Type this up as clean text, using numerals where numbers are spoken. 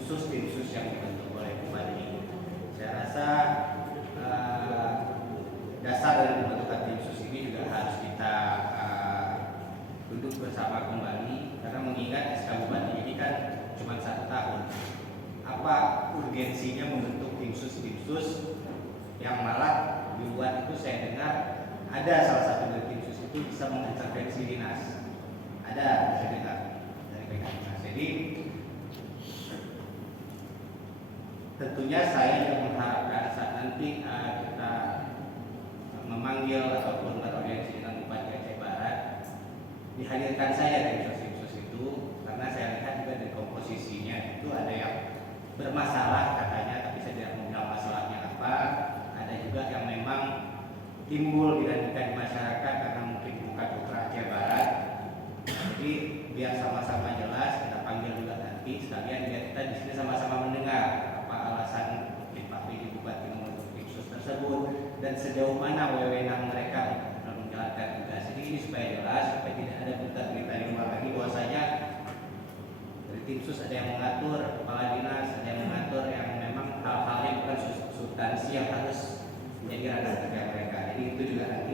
khusus tim sus yang dibentuk oleh Bupati. Saya rasa dasar dari pembentukan tim sus ini juga harus kita duduk bersama kembali, karena mengingat SK Bupati ini kan cuma 1 tahun. Apa urgensinya membentuk tim sus yang malah di luar itu saya dengar ada salah satu dari tim sus itu bisa mengintervensi dinas. Ada saya dengar dari PKK. Jadi tentunya saya juga mengharapkan saat nanti kita memanggil ataupun beraudiensi dengan Bupati Aceh Barat, dihadirkan saya tim sus itu, karena saya lihat juga dari komposisinya itu ada yang bermasalah katanya, tapi saya tidak mengenal masalahnya apa. Ada juga yang memang timbul dinamika di masyarakat karena mungkin bukan putra Aceh Barat. Jadi biar sama-sama jelas, kita panggil juga nanti sekalian biar kita di sini sama-sama mendengar apa alasan Pak PJ Bupati membentuk tim sus tersebut dan sejauh mana wewenang mereka dalam menjalankan tugas. Jadi ini supaya jelas, supaya tidak ada berita-berita di luar lagi bahwasanya dari tim sus ada yang mengatur kepala dinas, ada yang mengatur yang memang hal-hal yang bukan substansi yang harus menjadi ranah kerja mereka. Jadi itu juga nanti